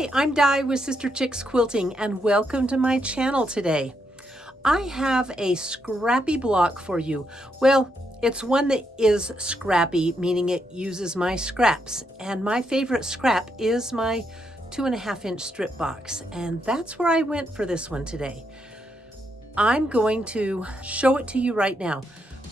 Hi, I'm Di with Sister Chicks Quilting and welcome to my channel today. I have a scrappy block for you. Well, it's one that is scrappy, meaning it uses my scraps. And my favorite scrap is my 2.5-inch strip box. And that's where I went for this one today. I'm going to show it to you right now.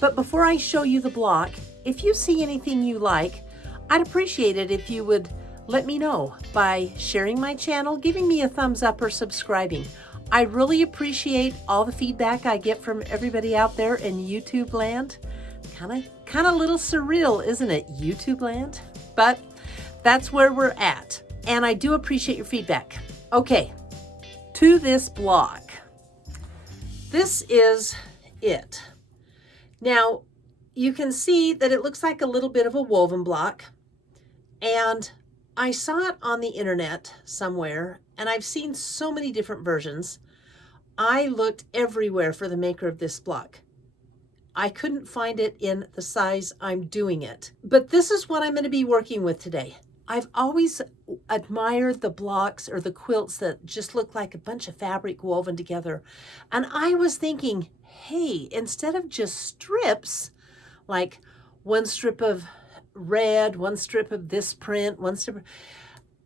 But before I show you the block, if you see anything you like, I'd appreciate it if you would let me know by sharing my channel, giving me a thumbs up, or subscribing. I really appreciate all the feedback I get from everybody out there in YouTube land. Kind of a little surreal, isn't it, YouTube land? But that's where we're at, and I do appreciate your feedback. Okay, to this block. This is it. Now, you can see that it looks like a little bit of a woven block, and I saw it on the internet somewhere, and I've seen so many different versions. I looked everywhere for the maker of this block. I couldn't find it in the size I'm doing it, but this is what I'm going to be working with today. I've always admired the blocks or the quilts that just look like a bunch of fabric woven together. And I was thinking, hey, instead of just strips, like one strip of red, one strip of this print, one strip,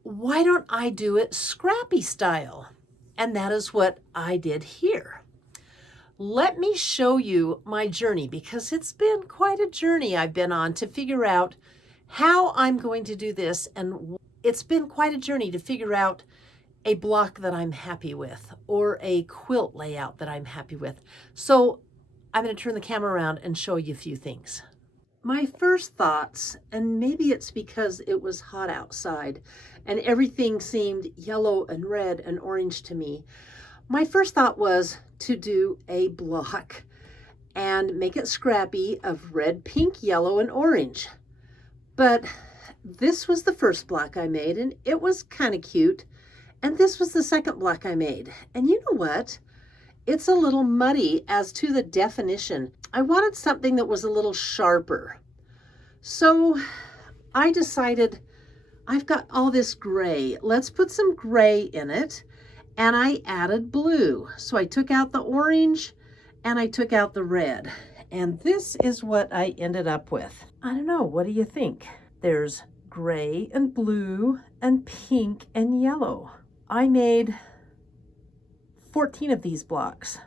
why don't I do it scrappy style? And that is what I did here. Let me show you my journey, because it's been quite a journey I've been on to figure out how I'm going to do this. And it's been quite a journey to figure out a block that I'm happy with or a quilt layout that I'm happy with. So I'm going to turn the camera around and show you a few things. My first thoughts, and maybe it's because it was hot outside and everything seemed yellow and red and orange to me, my first thought was to do a block and make it scrappy of red, pink, yellow, and orange. But this was the first block I made, and it was kind of cute. And this was the second block I made. And you know what? It's a little muddy as to the definition. I wanted something that was a little sharper. So I decided I've got all this gray. Let's put some gray in it. And I added blue. So I took out the orange and I took out the red. And this is what I ended up with. I don't know, what do you think? There's gray and blue and pink and yellow. I made 14 of these blocks.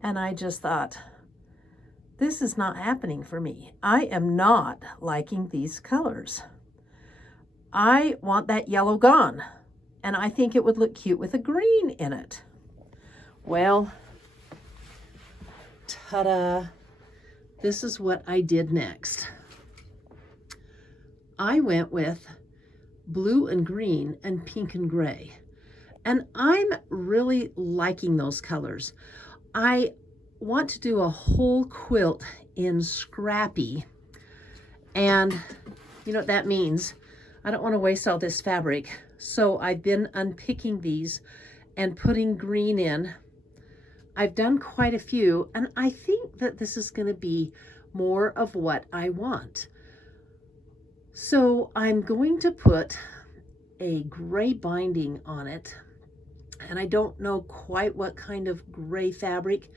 And I just thought, this is not happening for me. I am not liking these colors. I want that yellow gone. And I think it would look cute with a green in it. Well, ta-da. This is what I did next. I went with blue and green and pink and gray. And I'm really liking those colors. I want to do a whole quilt in scrappy. And you know what that means? I don't want to waste all this fabric. So I've been unpicking these and putting green in. I've done quite a few, and I think that this is going to be more of what I want. So I'm going to put a gray binding on it, and I don't know quite what kind of gray fabric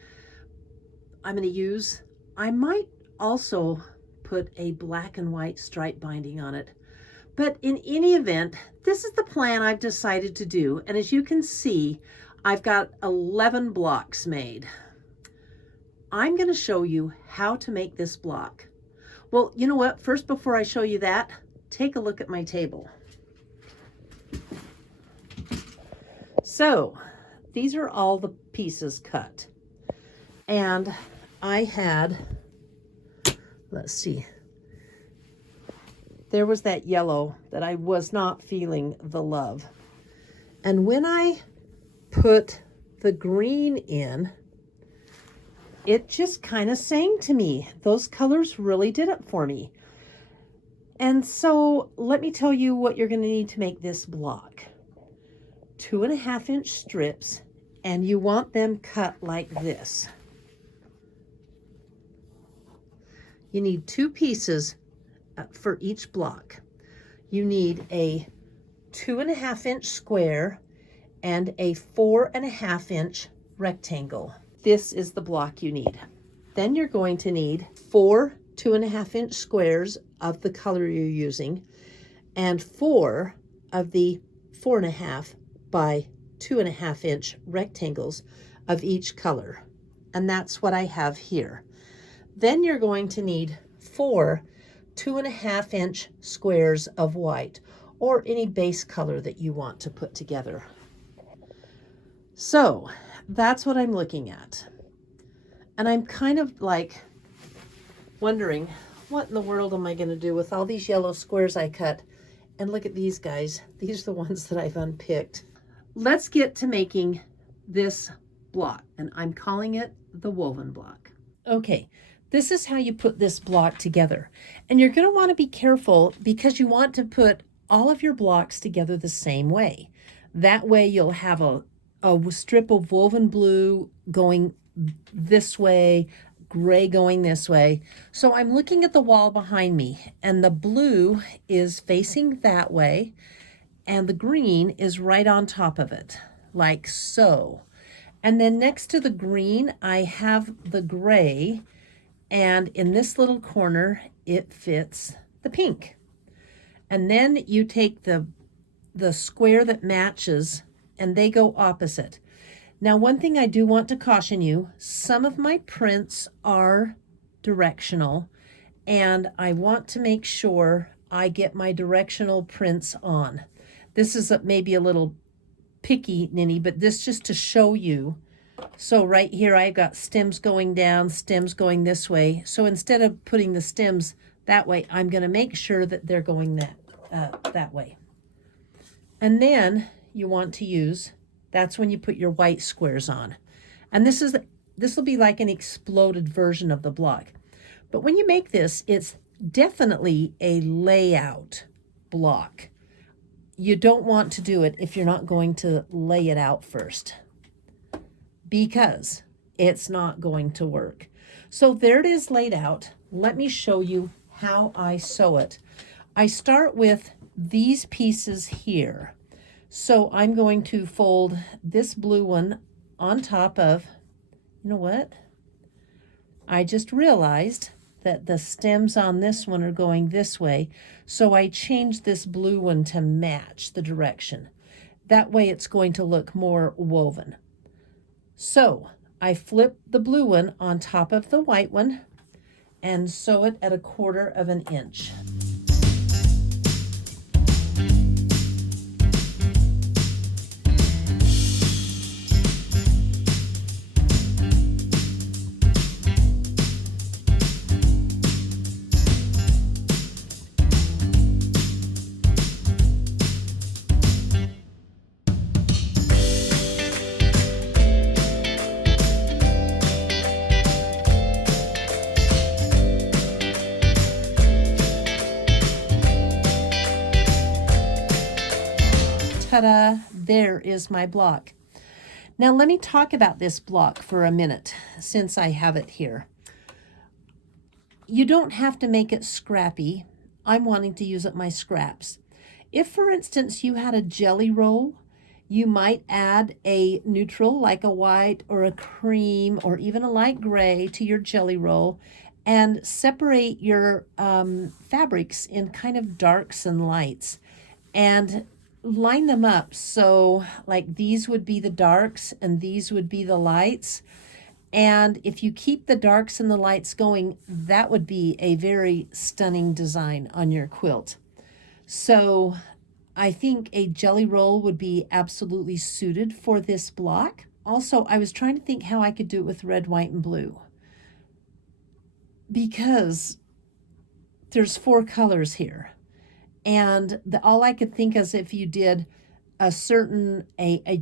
I'm going to use. I might also put a black and white stripe binding on it. But in any event, this is the plan I've decided to do. And as you can see, I've got 11 blocks made. I'm going to show you how to make this block. Well, you know what? First, before I show you that, take a look at my table. So these are all the pieces cut. And I had, let's see, there was that yellow that I was not feeling the love. And when I put the green in, it just kind of sang to me. Those colors really did it for me. And so let me tell you what you're going to need to make this block. 2.5-inch strips, and you want them cut like this. You need 2 pieces for each block. You need a 2.5-inch square and a 4.5-inch rectangle. This is the block you need. Then you're going to need 4 2.5-inch squares of the color you're using and 4 of the 4.5 by 2.5-inch rectangles of each color. And that's what I have here. Then you're going to need 4 2.5-inch squares of white or any base color that you want to put together. So that's what I'm looking at. And I'm kind of like wondering, what in the world am I going to do with all these yellow squares I cut? And look at these guys. These are the ones that I've unpicked. Let's get to making this block, and I'm calling it the woven block. Okay, this is how you put this block together. And you're going to want to be careful because you want to put all of your blocks together the same way. That way you'll have a strip of woven blue going this way, gray going this way. So I'm looking at the wall behind me, and the blue is facing that way, and the green is right on top of it, like so. And then next to the green, I have the gray, and in this little corner, it fits the pink. And then you take the square that matches, and they go opposite. Now, one thing I do want to caution you, some of my prints are directional, and I want to make sure I get my directional prints on. This is maybe a little picky, Ninny, but this just to show you. So right here, I've got stems going down, stems going this way. So instead of putting the stems that way, I'm going to make sure that they're going that way. And then you want to use, that's when you put your white squares on. And this will be like an exploded version of the block. But when you make this, it's definitely a layout block. You don't want to do it if you're not going to lay it out first, because it's not going to work. So there it is laid out. Let me show you how I sew it. I start with these pieces here. So I'm going to fold this blue one on top of, you know what? I just realized that the stems on this one are going this way. So I changed this blue one to match the direction. That way it's going to look more woven. So I flip the blue one on top of the white one and sew it at 1/4 inch. Ta-da, there is my block. Now let me talk about this block for a minute since I have it here. You don't have to make it scrappy. I'm wanting to use up my scraps. If, for instance, you had a jelly roll, you might add a neutral like a white or a cream or even a light gray to your jelly roll and separate your fabrics in kind of darks and lights and line them up. So like these would be the darks and these would be the lights. And if you keep the darks and the lights going, that would be a very stunning design on your quilt. So I think a jelly roll would be absolutely suited for this block. Also, I was trying to think how I could do it with red, white, and blue, because there's 4 colors here. And all I could think is if you did a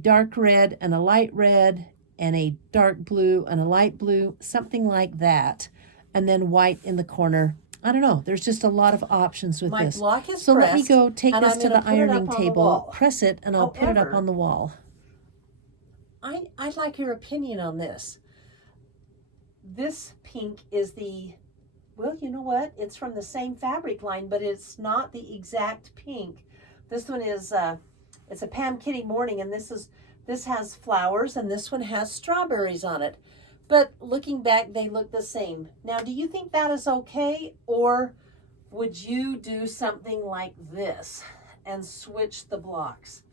dark red and a light red and a dark blue and a light blue, something like that, and then white in the corner. I don't know. There's just a lot of options with this. My block is so pressed, let me go take this to the ironing table, press it, and I'll put it up on the wall. I'd like your opinion on this. This pink is well, you know what? It's from the same fabric line, but it's not the exact pink. This one is, it's a Pam Kitty Morning, and this has flowers, and this one has strawberries on it. But looking back, they look the same. Now, do you think that is okay, or would you do something like this and switch the blocks?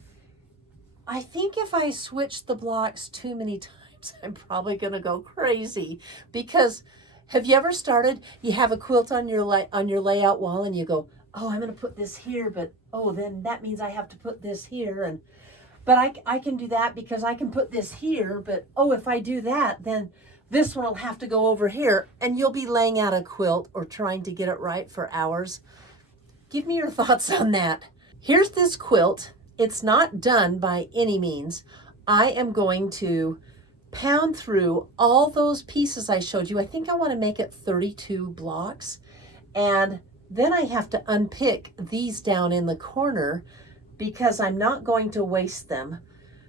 I think if I switch the blocks too many times, I'm probably gonna go crazy, because have you ever started, you have a quilt on your layout wall and you go, oh, I'm gonna put this here, but oh, then that means I have to put this here, but I can do that because I can put this here, but oh, if I do that, then this one will have to go over here, and you'll be laying out a quilt or trying to get it right for hours. Give me your thoughts on that. Here's this quilt. It's not done by any means. I am going to pound through all those pieces I showed you. I think I want to make it 32 blocks, and then I have to unpick these down in the corner because I'm not going to waste them.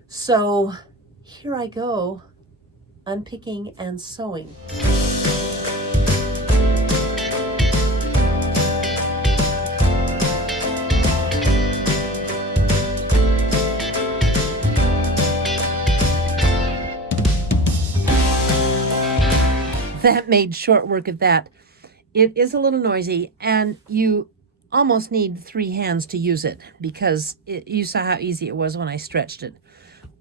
So here I go, unpicking and sewing. That made short work of that. It is a little noisy, and you almost need 3 hands to use it because you saw how easy it was when I stretched it.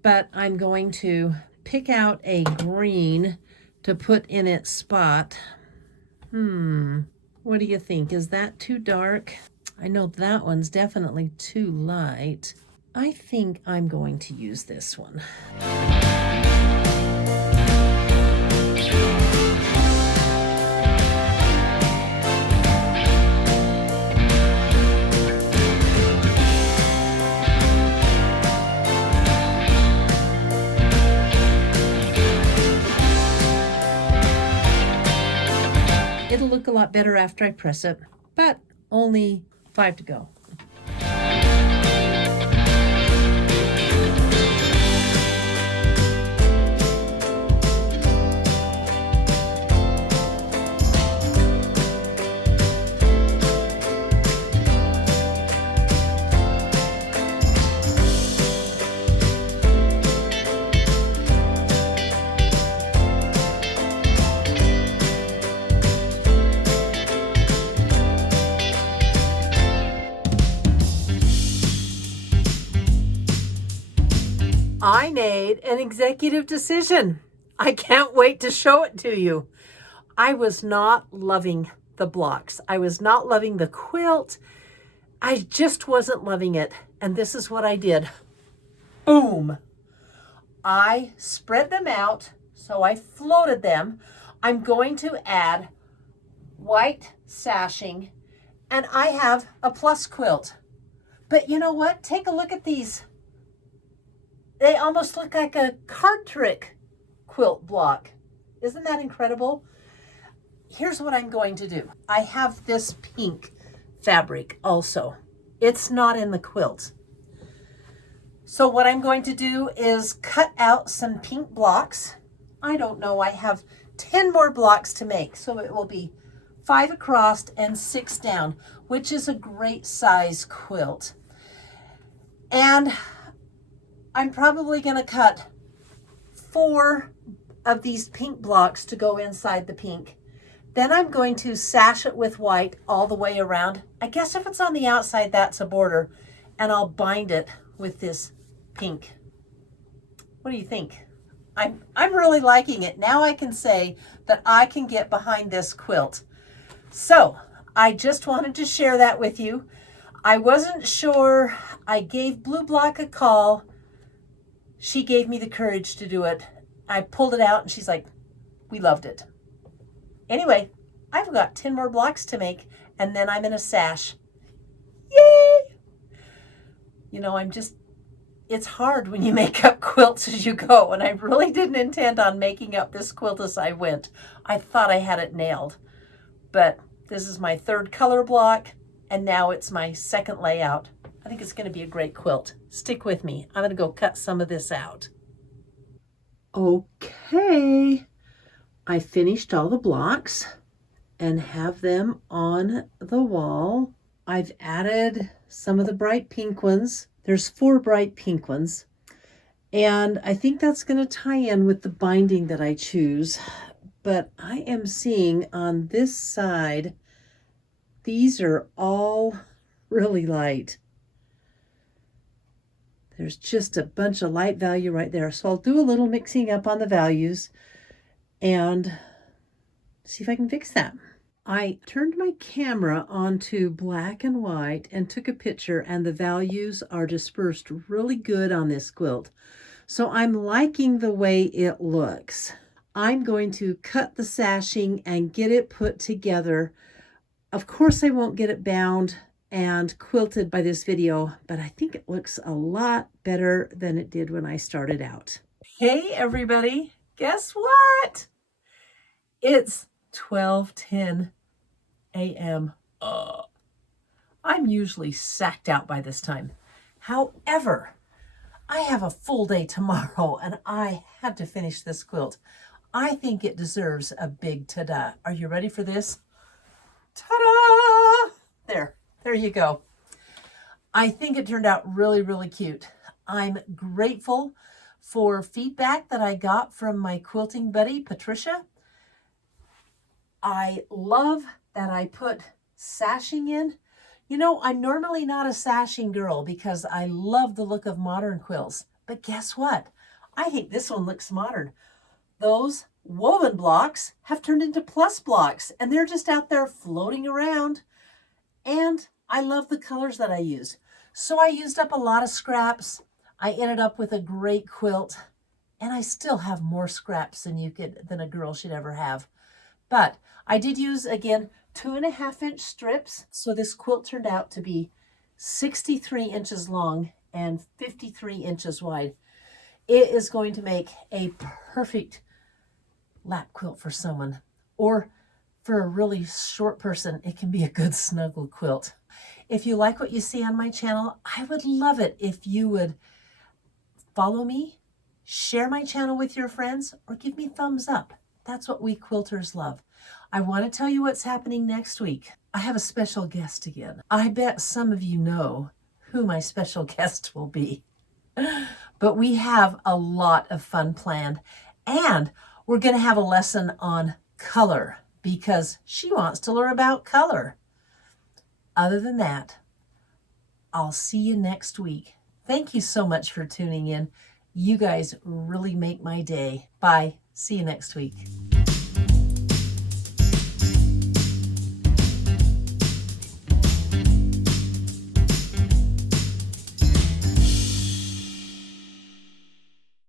But I'm going to pick out a green to put in its spot. What do you think? Is that too dark? I know that one's definitely too light. I think I'm going to use this one. It'll look a lot better after I press it, but only 5 to go. I made an executive decision. I can't wait to show it to you. I was not loving the blocks. I was not loving the quilt. I just wasn't loving it. And this is what I did. Boom. I spread them out, so I floated them. I'm going to add white sashing, and I have a plus quilt. But you know what? Take a look at these. They almost look like a card trick quilt block. Isn't that incredible? Here's what I'm going to do. I have this pink fabric also. It's not in the quilt. So what I'm going to do is cut out some pink blocks. I don't know, I have 10 more blocks to make. So it will be 5 across and 6 down, which is a great size quilt. And I'm probably going to cut 4 of these pink blocks to go inside the pink. Then I'm going to sash it with white all the way around. I guess if it's on the outside, that's a border. And I'll bind it with this pink. What do you think? I'm really liking it. Now I can say that I can get behind this quilt. So I just wanted to share that with you. I wasn't sure. I gave Blue Block a call. She gave me the courage to do it. I pulled it out and she's like, we loved it. Anyway, I've got 10 more blocks to make, and then I'm in a sash. Yay! You know, it's hard when you make up quilts as you go, and I really didn't intend on making up this quilt as I went. I thought I had it nailed, but this is my 3rd color block, and now it's my 2nd layout. I think it's going to be a great quilt. Stick with me. I'm going to go cut some of this out. Okay. I finished all the blocks and have them on the wall. I've added some of the bright pink ones. There's 4 bright pink ones. And I think that's going to tie in with the binding that I choose. But I am seeing on this side, these are all really light. There's just a bunch of light value right there. So I'll do a little mixing up on the values and see if I can fix that. I turned my camera onto black and white and took a picture, and the values are dispersed really good on this quilt. So I'm liking the way it looks. I'm going to cut the sashing and get it put together. Of course, I won't get it bound and quilted by this video, but I think it looks a lot better than it did when I started out. Hey everybody, guess what? It's 12:10 a.m. I'm usually sacked out by this time. However, I have a full day tomorrow and I had to finish this quilt. I think it deserves a big ta-da. Are you ready for this? Ta-da! There you go. I think it turned out really, really cute. I'm grateful for feedback that I got from my quilting buddy, Patricia. I love that I put sashing in. You know, I'm normally not a sashing girl because I love the look of modern quilts. But guess what? I think this one looks modern. Those woven blocks have turned into plus blocks and they're just out there floating around. And I love the colors that I used. So I used up a lot of scraps. I ended up with a great quilt, and I still have more scraps than a girl should ever have. But I did use, again, 2.5-inch strips. So this quilt turned out to be 63 inches long and 53 inches wide. It is going to make a perfect lap quilt for someone, or for a really short person, it can be a good snuggle quilt. If you like what you see on my channel, I would love it if you would follow me, share my channel with your friends, or give me thumbs up. That's what we quilters love. I want to tell you what's happening next week. I have a special guest again. I bet some of you know who my special guest will be. But we have a lot of fun planned, and we're going to have a lesson on color because she wants to learn about color. Other than that, I'll see you next week. Thank you so much for tuning in. You guys really make my day. Bye. See you next week.